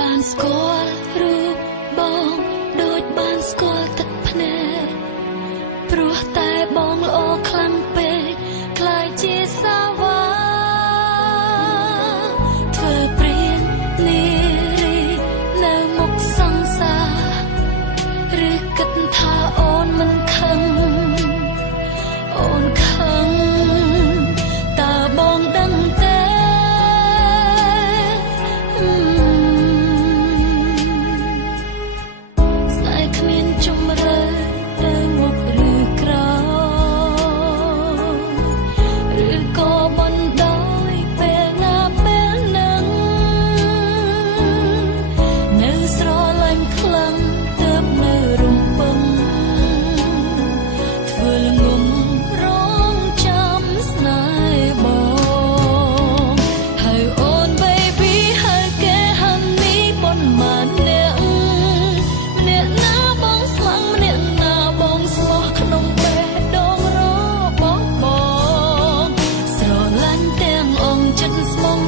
បានស្គាល់រូបបងដូចបានស្គាល់ទឹកភ្នែកព្រោះតែបងល្អខ្លាំងពេកខ្លាយជាសាវាធ្វើព្រៀននារីនៅមុខសង្សារឬគិតថាអូនមិនខឹងអូនខឹងតើបងដឹងទេស្នេហ៍គ្មានជំរឿទៅមុខឬក្រោយឬក៏បណ្ដោយពេលណាពេលនឹងនៅស្រឡាញ់ខ្លាំងទើបនៅរំពឹងធ្វើល្ងងរងចាំស្នេហ៍បងហើយអូន baby ហើយគេហាន់នេះប៉ុន្មានអ្នកម្នាក់ណាបងស្លាំងម្នាក់ណាបងស្មោះក្នុងបេះដូងរបស់បងស្រឡាញ់ទាំងអងចិត្តស្មង